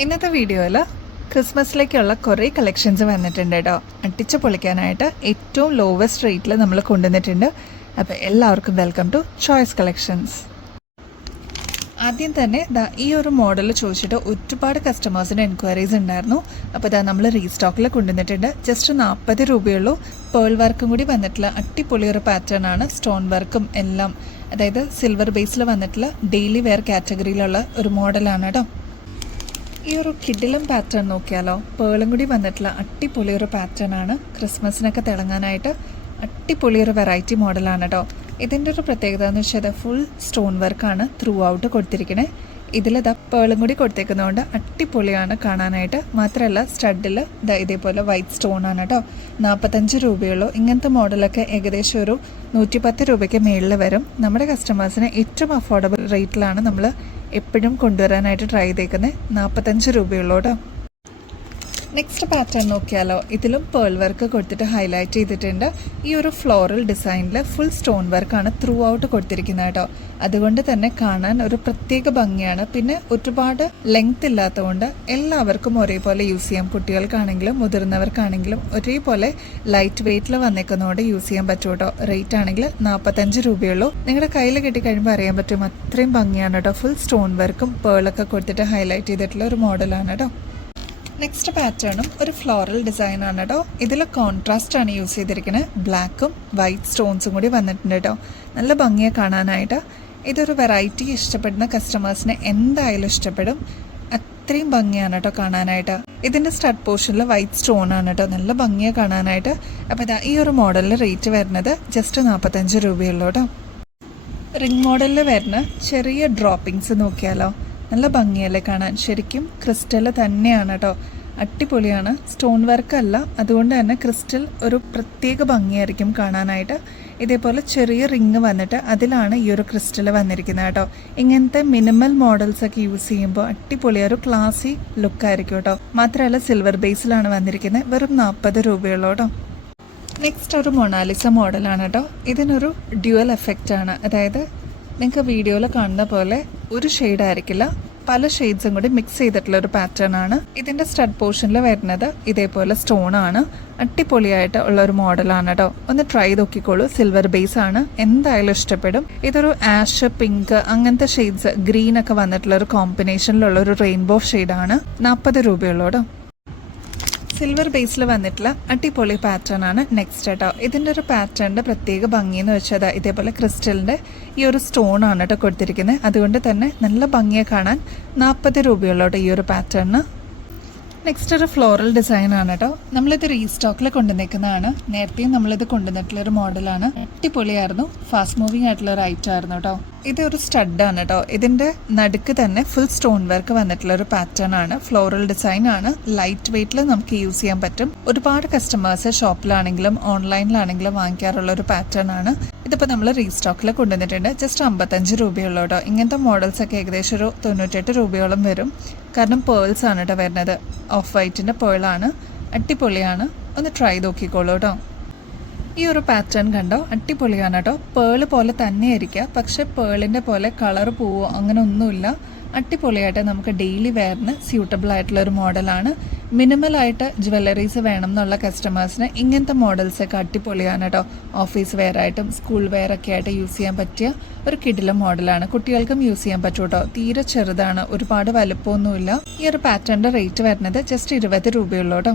ഇന്നത്തെ വീഡിയോയിൽ ക്രിസ്മസിലേക്കുള്ള കുറേ കളക്ഷൻസ് വന്നിട്ടുണ്ട് കേട്ടോ. അടിച്ചു പൊളിക്കാനായിട്ട് ഏറ്റവും ലോവസ്റ്റ് റേറ്റിൽ നമ്മൾ കൊണ്ടുവന്നിട്ടുണ്ട്. അപ്പോൾ എല്ലാവർക്കും വെൽക്കം ടു ചോയ്സ് കളക്ഷൻസ്. ആദ്യം തന്നെ ഈ ഒരു മോഡൽ ചോദിച്ചിട്ട് ഒരുപാട് കസ്റ്റമേഴ്സിന് എൻക്വയറീസ് ഉണ്ടായിരുന്നു. അപ്പോൾ നമ്മൾ റീസ്റ്റോക്കിൽ കൊണ്ടുവന്നിട്ടുണ്ട്. ജസ്റ്റ് 40 രൂപയുള്ളൂ. പേൾ വർക്കും കൂടി വന്നിട്ടുള്ള അടിപൊളി ഒരു പാറ്റേൺ ആണ്. സ്റ്റോൺ വർക്കും എല്ലാം, അതായത് സിൽവർ ബേസിൽ വന്നിട്ടുള്ള ഡെയിലി വെയർ കാറ്റഗറിയിലുള്ള ഒരു മോഡലാണ് കേട്ടോ. ഈ ഒരു കിഡിലും പാറ്റേൺ നോക്കിയാലോ, പേളും കൂടി വന്നിട്ടുള്ള അടിപൊളി ഒരു പാറ്റേൺ ആണ്. ക്രിസ്മസിനൊക്കെ തിളങ്ങാനായിട്ട് അടിപൊളി ഒരു വെറൈറ്റി മോഡലാണ് കേട്ടോ. ഇതിൻ്റെ ഒരു പ്രത്യേകത എന്ന് വെച്ചാൽ ഫുൾ സ്റ്റോൺ വർക്കാണ് ത്രൂ ഔട്ട് കൊടുത്തിരിക്കണേ. ഇതിലിതാ പേളും കൂടി കൊടുത്തേക്കുന്നതുകൊണ്ട് അടിപൊളിയാണ് കാണാനായിട്ട്. മാത്രമല്ല സ്റ്റഡിൽ ഇതേപോലെ വൈറ്റ് സ്റ്റോൺ ആണ് കേട്ടോ. 45 രൂപയുള്ളൂ. ഇങ്ങനത്തെ മോഡലൊക്കെ ഏകദേശം ഒരു 110 രൂപയ്ക്ക് മേളിൽ വരും. നമ്മുടെ കസ്റ്റമേഴ്സിന് ഏറ്റവും അഫോർഡബിൾ റേറ്റിലാണ് നമ്മൾ എപ്പോഴും കൊണ്ടുവരാനായിട്ട് ട്രൈ ചെയ്തേക്കുന്നത്. 45 രൂപയുള്ളൂ കേട്ടോ. നെക്സ്റ്റ് പാറ്റേൺ നോക്കിയാലോ, ഇതിലും പേൾ വർക്ക് കൊടുത്തിട്ട് ഹൈലൈറ്റ് ചെയ്തിട്ടുണ്ട്. ഈ ഒരു ഫ്ലോറൽ ഡിസൈനിൽ ഫുൾ സ്റ്റോൺ വർക്കാണ് ത്രൂ ഔട്ട് കൊടുത്തിരിക്കുന്നത് കേട്ടോ. അതുകൊണ്ട് തന്നെ കാണാൻ ഒരു പ്രത്യേക ഭംഗിയാണ്. പിന്നെ ഒരുപാട് ലെങ്ത് ഇല്ലാത്തതുകൊണ്ട് എല്ലാവർക്കും ഒരേപോലെ യൂസ് ചെയ്യാം. കുട്ടികൾക്കാണെങ്കിലും മുതിർന്നവർക്കാണെങ്കിലും ഒരേപോലെ ലൈറ്റ് വെയിറ്റിൽ വന്നേക്കുന്നതുകൊണ്ട് യൂസ് ചെയ്യാൻ പറ്റും കേട്ടോ. റേറ്റ് ആണെങ്കിൽ 45 രൂപയുള്ളൂ. നിങ്ങളുടെ കയ്യിൽ കിട്ടിക്കഴിയുമ്പോൾ അറിയാൻ പറ്റും അത്രയും ഭംഗിയാണ് കേട്ടോ. ഫുൾ സ്റ്റോൺ വർക്കും പേളൊക്കെ കൊടുത്തിട്ട് ഹൈലൈറ്റ് ചെയ്തിട്ടുള്ള ഒരു മോഡലാണ് കേട്ടോ. നെക്സ്റ്റ് പാറ്റേണും ഒരു ഫ്ലോറൽ ഡിസൈൻ ആണ് കേട്ടോ. ഇതിൽ കോൺട്രാസ്റ്റ് ആണ് യൂസ് ചെയ്തിരിക്കുന്നത്. ബ്ലാക്കും വൈറ്റ് സ്റ്റോൺസും കൂടി വന്നിട്ടുണ്ട് കേട്ടോ. നല്ല ഭംഗിയെ കാണാനായിട്ട്. ഇതൊരു വെറൈറ്റി ഇഷ്ടപ്പെടുന്ന കസ്റ്റമേഴ്സിന് എന്തായാലും ഇഷ്ടപ്പെടും. അത്രയും ഭംഗിയാണ് കേട്ടോ കാണാനായിട്ട്. ഇതിൻ്റെ സ്റ്റഡ് പോർഷനിൽ വൈറ്റ് സ്റ്റോൺ ആണ് കേട്ടോ. നല്ല ഭംഗിയെ കാണാനായിട്ട്. അപ്പോൾ ഈ ഒരു മോഡലിൽ റേറ്റ് വരുന്നത് ജസ്റ്റ് 45 രൂപയുള്ളൂ കേട്ടോ. റിംഗ് മോഡലിൽ വരുന്ന ചെറിയ ഡ്രോപ്പിങ്സ് നോക്കിയാലോ, നല്ല ഭംഗിയല്ലേ കാണാൻ. ശരിക്കും ക്രിസ്റ്റൽ തന്നെയാണ് കേട്ടോ. അടിപൊളിയാണ്. സ്റ്റോൺ വർക്ക് അല്ല, അതുകൊണ്ട് തന്നെ ക്രിസ്റ്റൽ ഒരു പ്രത്യേക ഭംഗിയായിരിക്കും കാണാനായിട്ട്. ഇതേപോലെ ചെറിയ റിങ് വന്നിട്ട് അതിലാണ് ഈ ഒരു ക്രിസ്റ്റൽ വന്നിരിക്കുന്നത് കേട്ടോ. ഇങ്ങനത്തെ മിനിമൽ മോഡൽസ് ഒക്കെ യൂസ് ചെയ്യുമ്പോൾ അടിപൊളി ഒരു ക്ലാസി ലുക്കായിരിക്കും കേട്ടോ. മാത്രമല്ല സിൽവർ ബേസിലാണ് വന്നിരിക്കുന്നത്. വെറും 40 രൂപയുള്ളൂ കേട്ടോ. നെക്സ്റ്റ് ഒരു മൊണാലിസ മോഡലാണ് കേട്ടോ. ഇതിനൊരു ഡ്യുവൽ എഫക്റ്റ് ആണ്. അതായത് നിങ്ങൾക്ക് വീഡിയോയിൽ കാണുന്ന പോലെ ഒരു ഷെയ്ഡ് ആയിരിക്കില്ല, പല ഷെയ്ഡ്സും കൂടി മിക്സ് ചെയ്തിട്ടുള്ള ഒരു പാറ്റേൺ ആണ്. ഇതിന്റെ സ്റ്റഡ് പോർഷനിൽ വരുന്നത് ഇതേപോലെ സ്റ്റോൺ ആണ്. അടിപൊളിയായിട്ട് ഉള്ള ഒരു മോഡലാണ് കേട്ടോ. ഒന്ന് ട്രൈ നോക്കിക്കോളൂ. സിൽവർ ബേസ് ആണ്, എന്തായാലും ഇഷ്ടപ്പെടും. ഇതൊരു ആഷ്, പിങ്ക് അങ്ങനത്തെ ഷെയ്ഡ്സ്, ഗ്രീൻ ഒക്കെ വന്നിട്ടുള്ള ഒരു കോമ്പിനേഷനിലുള്ള ഒരു റെയിൻബോ ഷെയ്ഡാണ്. 40 രൂപയുള്ളൂ കേട്ടോ. സിൽവർ ബേസിൽ വന്നിട്ടുള്ള അടിപൊളി പാറ്റേൺ ആണ് നെക്സ്റ്റ് കേട്ടോ. ഇതിൻ്റെ ഒരു പാറ്റേണിൻ്റെ പ്രത്യേക ഭംഗി എന്ന് വെച്ചാൽ ഇതേപോലെ ക്രിസ്റ്റലിൻ്റെ ഈ ഒരു സ്റ്റോൺ ആണ് കേട്ടോ കൊടുത്തിരിക്കുന്നത്. അതുകൊണ്ട് തന്നെ നല്ല ഭംഗിയെ കാണാൻ 40 രൂപയുള്ളൂ കേട്ടോ ഈ ഒരു പാറ്റേണിന്. നെക്സ്റ്റ് ഒരു ഫ്ലോറൽ ഡിസൈൻ ആണ് കേട്ടോ. നമ്മളിത് റീസ്റ്റോക്കിൽ കൊണ്ടുവന്നേക്കുന്നതാണ്. നേരത്തെയും നമ്മളിത് കൊണ്ടുവന്നിട്ടുള്ള ഒരു മോഡലാണ്. അടിപൊളിയായിരുന്നു. ഫാസ്റ്റ് മൂവിങ് ആയിട്ടുള്ള ഒരു ഐറ്റം ആയിരുന്നു കേട്ടോ. ഇതൊരു സ്റ്റഡാണ് കേട്ടോ. ഇതിന്റെ നടുക്ക് തന്നെ ഫുൾ സ്റ്റോൺ വർക്ക് വന്നിട്ടുള്ള ഒരു പാറ്റേൺ ആണ്. ഫ്ലോറൽ ഡിസൈൻ ആണ്. ലൈറ്റ് വെയിറ്റിൽ നമുക്ക് യൂസ് ചെയ്യാൻ പറ്റും. ഒരുപാട് കസ്റ്റമേഴ്സ് ഷോപ്പിലാണെങ്കിലും ഓൺലൈനിലാണെങ്കിലും വാങ്ങിക്കാറുള്ള ഒരു പാറ്റേൺ ആണ്. ഇതിപ്പോൾ നമ്മൾ റീസ്റ്റോക്കിൽ കൊണ്ടുവന്നിട്ടുണ്ട്. ജസ്റ്റ് 55 രൂപയുള്ളൂ കേട്ടോ. ഇങ്ങനത്തെ മോഡൽസ് ഒക്കെ ഏകദേശം ഒരു 98 രൂപയോളം വരും. കാരണം പേൾസ് ആണ് കേട്ടോ വരുന്നത്. ഓഫ് വൈറ്റിൻ്റെ പേളാണ്. അടിപൊളിയാണ്. ഒന്ന് ട്രൈ നോക്കിക്കോളൂ കേട്ടോ. ഈ ഒരു പാറ്റേൺ കണ്ടോ, അടിപൊളിയാണ് കേട്ടോ. പേള് പോലെ തന്നെ ആയിരിക്കുക, പക്ഷെ പേളിൻ്റെ പോലെ കളർ പോവോ അങ്ങനെ ഒന്നുമില്ല. അടിപൊളിയായിട്ട് നമുക്ക് ഡെയിലി വെയറിന് സ്യൂട്ടബിൾ ആയിട്ടുള്ള ഒരു മോഡലാണ്. മിനിമലായിട്ട് ജ്വല്ലറീസ് വേണം എന്നുള്ള കസ്റ്റമേഴ്സിന് ഇങ്ങനത്തെ മോഡൽസൊക്കെ അടിപൊളിയാണ് കേട്ടോ. ഓഫീസ് വെയർ ആയിട്ടും സ്കൂൾ വെയർ ഒക്കെ ആയിട്ട് യൂസ് ചെയ്യാൻ പറ്റിയ ഒരു കിടിലം മോഡലാണ്. കുട്ടികൾക്കും യൂസ് ചെയ്യാൻ പറ്റും കേട്ടോ. തീരെ ചെറുതാണ്, ഒരുപാട് വലുപ്പമൊന്നുമില്ല. ഈ ഒരു പാറ്റേണിൻ്റെ റേറ്റ് വരുന്നത് ജസ്റ്റ് 20 രൂപയുള്ളൂ കേട്ടോ.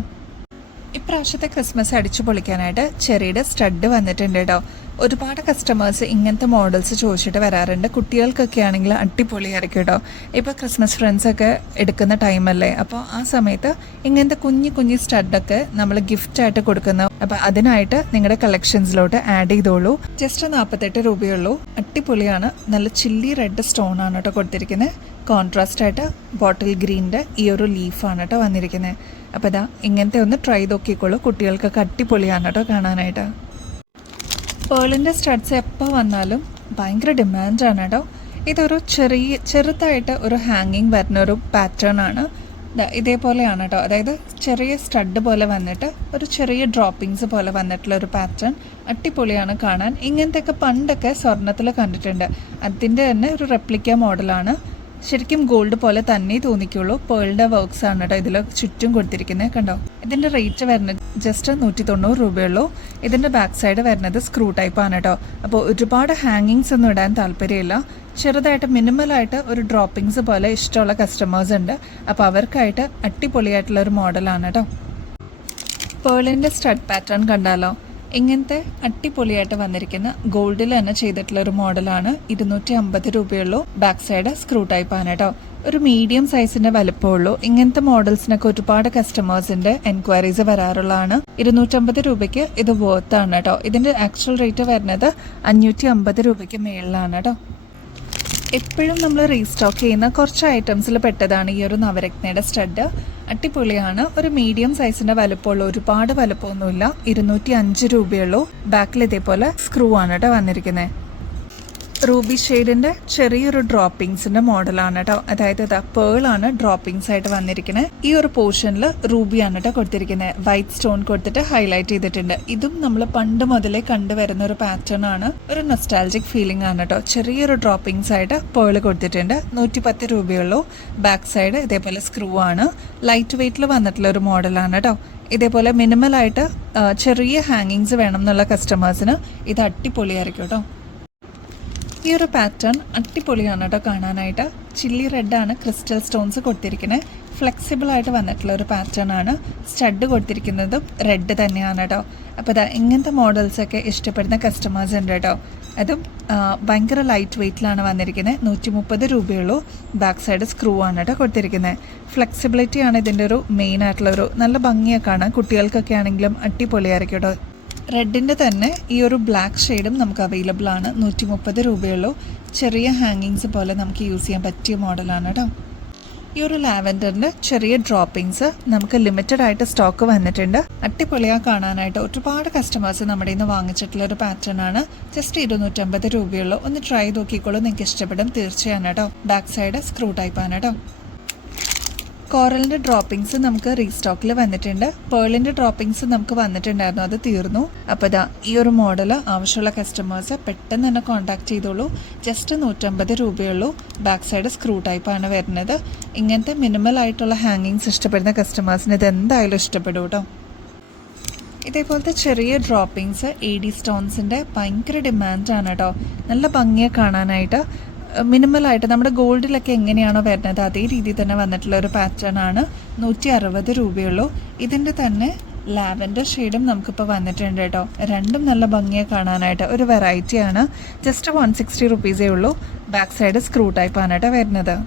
ഇപ്രാവശ്യത്തെ ക്രിസ്മസ് അടിച്ചു പൊളിക്കാനായിട്ട് ചെറിയുടെ സ്റ്റഡ് വന്നിട്ടുണ്ട് കേട്ടോ. ഒരുപാട് കസ്റ്റമേഴ്സ് ഇങ്ങനത്തെ മോഡൽസ് ചോദിച്ചിട്ട് വരാറുണ്ട്. കുട്ടികൾക്കൊക്കെ ആണെങ്കിൽ അടിപൊളിയായിരിക്കും കേട്ടോ. ഇപ്പോൾ ക്രിസ്മസ് ഫ്രണ്ട്സൊക്കെ എടുക്കുന്ന ടൈമല്ലേ, അപ്പോൾ ആ സമയത്ത് ഇങ്ങനത്തെ കുഞ്ഞു സ്റ്റഡൊക്കെ നമ്മൾ ഗിഫ്റ്റായിട്ട് കൊടുക്കുന്ന, അപ്പോൾ അതിനായിട്ട് നിങ്ങളുടെ കളക്ഷൻസിലോട്ട് ആഡ് ചെയ്തോളൂ. ജസ്റ്റ് 48 രൂപയുള്ളൂ. അടിപൊളിയാണ്. നല്ല ചില്ലി റെഡ് സ്റ്റോൺ ആണ് കേട്ടോ കൊടുത്തിരിക്കുന്നത്. കോൺട്രാസ്റ്റ് ആയിട്ട് ബോട്ടിൽ ഗ്രീനിൻ്റെ ഈ ഒരു ലീഫാണ് കേട്ടോ വന്നിരിക്കുന്നത്. അപ്പോൾ ഇങ്ങനത്തെ ഒന്ന് ട്രൈ നോക്കിക്കോളൂ. കുട്ടികൾക്കൊക്കെ അടിപൊളിയാണ് കേട്ടോ കാണാനായിട്ട്. പേളിൻ്റെ സ്റ്റഡ്സ് എപ്പോൾ വന്നാലും ഭയങ്കര ഡിമാൻഡാണ് കേട്ടോ. ഇതൊരു ചെറുതായിട്ട് ഒരു ഹാങ്ങിങ് വരുന്ന ഒരു പാറ്റേൺ ആണ്. ഇതേപോലെയാണ് കേട്ടോ. അതായത് ചെറിയ സ്റ്റഡ് പോലെ വന്നിട്ട് ഒരു ചെറിയ ഡ്രോപ്പിങ്സ് പോലെ വന്നിട്ടുള്ള ഒരു പാറ്റേൺ. അടിപൊളിയാണ് കാണാൻ. ഇങ്ങനത്തെയൊക്കെ പണ്ടൊക്കെ സ്വർണ്ണത്തിൽ കണ്ടിട്ടുണ്ട്. അതിൻ്റെ തന്നെ ഒരു റെപ്ലിക്ക മോഡലാണ്. ശരിക്കും ഗോൾഡ് പോലെ തന്നെ തോന്നിക്കുള്ളൂ. പേളിൻ്റെ വർക്ക്സ് ആണ് കേട്ടോ ഇതിൽ ചുറ്റും കൊടുത്തിരിക്കുന്നത്. കണ്ടോ, ഇതിൻ്റെ റേറ്റ് വരുന്നത് ജസ്റ്റ് 190 രൂപയുള്ളൂ. ഇതിൻ്റെ ബാക്ക് സൈഡ് വരുന്നത് സ്ക്രൂ ടൈപ്പ് ആണ് കേട്ടോ. അപ്പോൾ ഒരുപാട് ഹാങ്ങിങ്സ് ഒന്നും ഇടാൻ താല്പര്യമില്ല. ചെറുതായിട്ട് മിനിമലായിട്ട് ഒരു ഡ്രോപ്പിങ്സ് പോലെ ഇഷ്ടമുള്ള കസ്റ്റമേഴ്സ് ഉണ്ട്. അപ്പോൾ അവർക്കായിട്ട് അടിപൊളിയായിട്ടുള്ള ഒരു മോഡലാണ് കേട്ടോ. പേളിൻ്റെ സ്റ്റഡ് പാറ്റേൺ കണ്ടാലോ, ഇങ്ങനത്തെ അടിപൊളിയായിട്ട് വന്നിരിക്കുന്ന ഗോൾഡിൽ തന്നെ ചെയ്തിട്ടുള്ള ഒരു മോഡലാണ്. 250 രൂപയുള്ളൂ. ബാക്ക് സൈഡ് സ്ക്രൂ ടൈപ്പ് ആണ് കേട്ടോ. ഒരു മീഡിയം സൈസിന്റെ വലുപ്പമുള്ളൂ. ഇങ്ങനത്തെ മോഡൽസിനൊക്കെ ഒരുപാട് കസ്റ്റമേഴ്സിന്റെ എൻക്വയറീസ് വരാറുള്ളതാണ്. 250 രൂപയ്ക്ക് ഇത് വർത്താണ് കേട്ടോ. ഇതിന്റെ ആക്ച്വൽ റേറ്റ് വരുന്നത് 550 രൂപയ്ക്ക് മേളിലാണ് കേട്ടോ. എപ്പോഴും നമ്മൾ റീസ്റ്റോക്ക് ചെയ്യുന്ന കുറച്ച് ഐറ്റംസിൽ പെട്ടതാണ് ഈ ഒരു നവരത്നയുടെ സ്റ്റഡ്. അടിപൊളിയാണ്. ഒരു മീഡിയം സൈസിന്റെ വലുപ്പമുള്ള, ഒരുപാട് വലുപ്പമൊന്നുമില്ല. 205 രൂപയുള്ളൂ. ബാക്കിൽ ഇതേപോലെ സ്ക്രൂ ആണ് കേട്ടോ വന്നിരിക്കുന്നത്. റൂബി ഷെയ്ഡിന്റെ ചെറിയൊരു ഡ്രോപ്പിങ്സിന്റെ മോഡലാണ് കേട്ടോ. അതായത് ഇതാ പേളാണ് ഡ്രോപ്പിങ്സ് ആയിട്ട് വന്നിരിക്കുന്നത്. ഈ ഒരു പോർഷനിൽ റൂബിയാണ് കേട്ടോ കൊടുത്തിരിക്കുന്നത്. വൈറ്റ് സ്റ്റോൺ കൊടുത്തിട്ട് ഹൈലൈറ്റ് ചെയ്തിട്ടുണ്ട്. ഇതും നമ്മൾ പണ്ട് മുതലേ കണ്ടുവരുന്ന ഒരു പാറ്റേൺ ആണ്. ഒരു നൊസ്റ്റാൾജിക് ഫീലിംഗ് ആണ് കേട്ടോ. ചെറിയൊരു ഡ്രോപ്പിങ്സ് ആയിട്ട് പേള് കൊടുത്തിട്ടുണ്ട്. 110 രൂപയുള്ളൂ. ബാക്ക് സൈഡ് ഇതേപോലെ സ്ക്രൂ ആണ്. ലൈറ്റ് വെയിറ്റിൽ വന്നിട്ടുള്ള ഒരു മോഡലാണ് കേട്ടോ. ഇതേപോലെ മിനിമലായിട്ട് ചെറിയ ഹാങ്ങിങ്സ് വേണം എന്നുള്ള കസ്റ്റമേഴ്സിന് ഇത് അടിപൊളിയായിരിക്കും കേട്ടോ. ഈ ഒരു പാറ്റേൺ അടിപൊളിയാണ് കേട്ടോ കാണാനായിട്ട്. ചില്ലി റെഡാണ് ക്രിസ്റ്റൽ സ്റ്റോൺസ് കൊടുത്തിരിക്കുന്നത്. ഫ്ലെക്സിബിൾ ആയിട്ട് വന്നിട്ടുള്ള ഒരു പാറ്റേൺ ആണ്. സ്റ്റഡ് കൊടുത്തിരിക്കുന്നതും റെഡ് തന്നെയാണ് കേട്ടോ. അപ്പോൾ ഇതാ ഇങ്ങനത്തെ മോഡൽസൊക്കെ ഇഷ്ടപ്പെടുന്ന കസ്റ്റമേഴ്സ് ഉണ്ട് കേട്ടോ. അതും ഭയങ്കര ലൈറ്റ് വെയിറ്റിലാണ് വന്നിരിക്കുന്നത്. 130 രൂപയുള്ളൂ. ബാക്ക് സൈഡ് സ്ക്രൂ ആണ് കേട്ടോ കൊടുത്തിരിക്കുന്നത്. ഫ്ലെക്സിബിലിറ്റി ആണ് ഇതിൻ്റെ ഒരു മെയിൻ ആയിട്ടുള്ളൊരു നല്ല ഭംഗിയൊക്കെ ആണ്. കുട്ടികൾക്കൊക്കെ ആണെങ്കിലും അടിപൊളിയായിരിക്കും കേട്ടോ. റെഡിൻ്റെ തന്നെ ഈ ഒരു ബ്ലാക്ക് ഷെയ്ഡും നമുക്ക് അവൈലബിൾ ആണ്. 130 രൂപയുള്ളൂ. ചെറിയ ഹാങ്ങിങ്സ് പോലെ നമുക്ക് യൂസ് ചെയ്യാൻ പറ്റിയ മോഡലാണ് കേട്ടോ. ഈ ഒരു ലാവൻഡറിൻ്റെ ചെറിയ ഡ്രോപ്പിങ്സ് നമുക്ക് ലിമിറ്റഡ് ആയിട്ട് സ്റ്റോക്ക് വന്നിട്ടുണ്ട്. അടിപൊളിயாக കാണാനായിട്ട് ഒരുപാട് കസ്റ്റമേഴ്സ് നമ്മുടെ നിന്ന് വാങ്ങിച്ചിട്ടുള്ള ഒരു പാറ്റേൺ ആണ്. ജസ്റ്റ് 250 രൂപയുള്ളൂ. ഒന്ന് ട്രൈ നോക്കിക്കോളൂ, നിങ്ങൾക്ക് ഇഷ്ടപ്പെടും തീർച്ചയാണ് കേട്ടോ. ബാക്ക് സൈഡ് സ്ക്രൂ ടൈപ്പ് ആണ് കേട്ടോ. കോറലിൻ്റെ ഡ്രോപ്പിങ്സ് നമുക്ക് റീസ്റ്റോക്കിൽ വന്നിട്ടുണ്ട്. പേളിൻ്റെ ഡ്രോപ്പിങ്സ് നമുക്ക് വന്നിട്ടുണ്ടായിരുന്നു, അത് തീർന്നു. അപ്പോൾ ഇതാ ഈ ഒരു മോഡൽ ആവശ്യമുള്ള കസ്റ്റമേഴ്സ് പെട്ടെന്ന് തന്നെ കോൺടാക്ട് ചെയ്തോളൂ. ജസ്റ്റ് 150 രൂപയുള്ളൂ. ബാക്ക് സൈഡ് സ്ക്രൂ ടൈപ്പാണ് വരുന്നത്. ഇങ്ങനത്തെ മിനിമൽ ആയിട്ടുള്ള ഹാങ്ങിങ്സ് ഇഷ്ടപ്പെടുന്ന കസ്റ്റമേഴ്സിന് ഇത് എന്തായാലും ഇഷ്ടപ്പെടും കേട്ടോ. ഇതേപോലത്തെ ചെറിയ ഡ്രോപ്പിങ്സ് AD സ്റ്റോൺസിൻ്റെ ഭയങ്കര ഡിമാൻഡാണ് കേട്ടോ. നല്ല ഭംഗിയെ കാണാനായിട്ട്. മിനിമലായിട്ട് നമ്മുടെ ഗോൾഡിലൊക്കെ എങ്ങനെയാണോ വരുന്നത് അതേ രീതിയിൽ തന്നെ വന്നിട്ടുള്ള ഒരു പാറ്റേൺ ആണ്. 160 രൂപയുള്ളൂ. ഇതിൻ്റെ തന്നെ ലാവൻഡർ ഷെയ്ഡും നമുക്കിപ്പോൾ വന്നിട്ടുണ്ട് കേട്ടോ. രണ്ടും നല്ല ഭംഗിയെ കാണാനായിട്ട് ഒരു വെറൈറ്റിയാണ്. ജസ്റ്റ് 160 റുപ്പീസേ ഉള്ളൂ. ബാക്ക് സൈഡ് സ്ക്രൂ ടൈപ്പാണ് കേട്ടോ വരുന്നത്.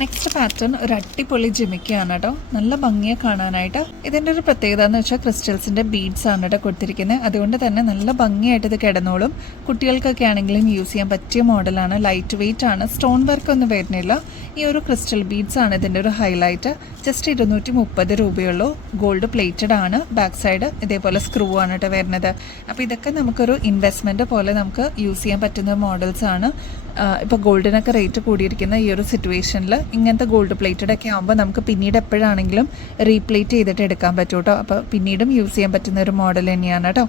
നെക്സ്റ്റ് പാറ്റേൺ ഒരു അടിപൊളി ജിമിക്കാണ് കേട്ടോ. നല്ല ഭംഗിയെ കാണാനായിട്ട്. ഇതിൻ്റെ ഒരു പ്രത്യേകത എന്ന് വെച്ചാൽ ക്രിസ്റ്റൽസിൻ്റെ ബീഡ്സ് ആണ് കേട്ടോ കൊടുത്തിരിക്കുന്നത്. അതുകൊണ്ട് തന്നെ നല്ല ഭംഗിയായിട്ട് ഇത് കിടന്നോളും. കുട്ടികൾക്കൊക്കെ ആണെങ്കിലും യൂസ് ചെയ്യാൻ പറ്റിയ മോഡലാണ്. ലൈറ്റ് വെയിറ്റ് ആണ്. സ്റ്റോൺ വർക്ക് ഒന്നും വരുന്നില്ല. ഈ ഒരു ക്രിസ്റ്റൽ ബീഡ്സ് ആണ് ഇതിൻ്റെ ഒരു ഹൈലൈറ്റ്. ജസ്റ്റ് 230 രൂപയുള്ളൂ. ഗോൾഡ് പ്ലേറ്റഡ് ആണ്. ബാക്ക് സൈഡ് ഇതേപോലെ സ്ക്രൂ ആണ് കേട്ടോ വരുന്നത്. അപ്പോൾ ഇതൊക്കെ നമുക്കൊരു ഇൻവെസ്റ്റ്മെൻറ്റ് പോലെ നമുക്ക് യൂസ് ചെയ്യാൻ പറ്റുന്ന മോഡൽസ് ആണ്. ഇപ്പോൾ ഗോൾഡിനൊക്കെ റേറ്റ് കൂടിയിരിക്കുന്ന ഈ ഒരു സിറ്റുവേഷനിൽ ഇങ്ങനത്തെ ഗോൾഡ് പ്ലേറ്റഡ് ഒക്കെ ആകുമ്പോൾ നമുക്ക് പിന്നീട് എപ്പോഴാണെങ്കിലും റീപ്ലേറ്റ് ചെയ്തിട്ട് എടുക്കാൻ പറ്റും കേട്ടോ. അപ്പോൾ പിന്നീടും യൂസ് ചെയ്യാൻ പറ്റുന്ന ഒരു മോഡൽ തന്നെയാണ് കേട്ടോ.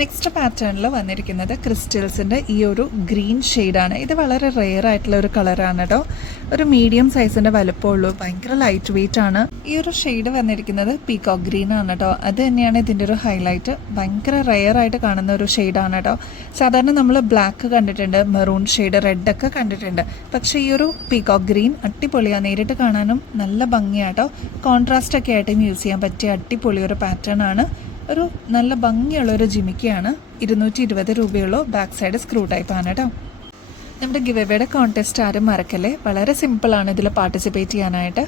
നെക്സ്റ്റ് പാറ്റേണിൽ വന്നിരിക്കുന്നത് ക്രിസ്റ്റൽസിൻ്റെ ഈ ഒരു ഗ്രീൻ ഷെയ്ഡാണ്. ഇത് വളരെ റെയർ ആയിട്ടുള്ള ഒരു കളറാണ് കേട്ടോ. ഒരു മീഡിയം സൈസിൻ്റെ വലുപ്പമുള്ളൂ. ഭയങ്കര ലൈറ്റ് വെയിറ്റ് ആണ്. ഈ ഒരു ഷെയ്ഡ് വന്നിരിക്കുന്നത് പീകോക്ക് ഗ്രീൻ ആണ് കേട്ടോ. അത് തന്നെയാണ് ഇതിൻ്റെ ഒരു ഹൈലൈറ്റ്. ഭയങ്കര റെയർ ആയിട്ട് കാണുന്ന ഒരു ഷെയ്ഡാണ് കേട്ടോ. സാധാരണ നമ്മൾ ബ്ലാക്ക് കണ്ടിട്ടുണ്ട്, മെറൂൺ ഷെയ്ഡ്, റെഡൊക്കെ കണ്ടിട്ടുണ്ട്. പക്ഷേ ഈ ഒരു പീകോക്ക് ഗ്രീൻ അടിപൊളിയാണ്. നേരിട്ട് കാണാനും നല്ല ഭംഗിയാട്ടോ. കോൺട്രാസ്റ്റ് ഒക്കെ ആയിട്ടും യൂസ് ചെയ്യാൻ പറ്റിയ അടിപൊളി ഒരു പാറ്റേൺ ആണ്. ഒരു നല്ല ഭംഗിയുള്ളൊരു ജിമിക്കാണ്. 220 രൂപയുള്ളൂ. ബാക്ക് സൈഡ് സ്ക്രൂ ടൈപ്പ് ആണ് കേട്ടോ. നമ്മുടെ ഗിവ് എവേയുടെ കോൺടെസ്റ്റ് ആരും മറക്കല്ലേ. വളരെ സിമ്പിളാണ് ഇതിൽ പാർട്ടിസിപ്പേറ്റ് ചെയ്യാനായിട്ട്.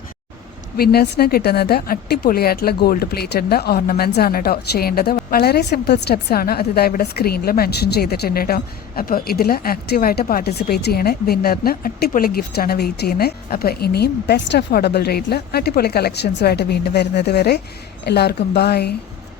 വിന്നേഴ്സിന് കിട്ടുന്നത് അടിപൊളിയായിട്ടുള്ള ഗോൾഡ് പ്ലേറ്റഡിൻ്റെ ഓർണമെൻറ്റ്സ് ആണ് കേട്ടോ ചെയ്യേണ്ടത്. വളരെ സിമ്പിൾ സ്റ്റെപ്സ് ആണ്. അത് ഇതാ ഇവിടെ സ്ക്രീനിൽ മെൻഷൻ ചെയ്തിട്ടുണ്ട് കേട്ടോ. അപ്പോൾ ഇതിൽ ആക്റ്റീവായിട്ട് പാർട്ടിസിപ്പേറ്റ് ചെയ്യണേ. വിന്നറിന് അടിപൊളി ഗിഫ്റ്റാണ് വെയിറ്റ് ചെയ്യുന്നത്. അപ്പോൾ ഇനിയും ബെസ്റ്റ് അഫോർഡബിൾ റേറ്റിൽ അടിപൊളി കളക്ഷൻസുമായിട്ട് വീണ്ടും വരുന്നത് വരെ എല്ലാവർക്കും ബൈ.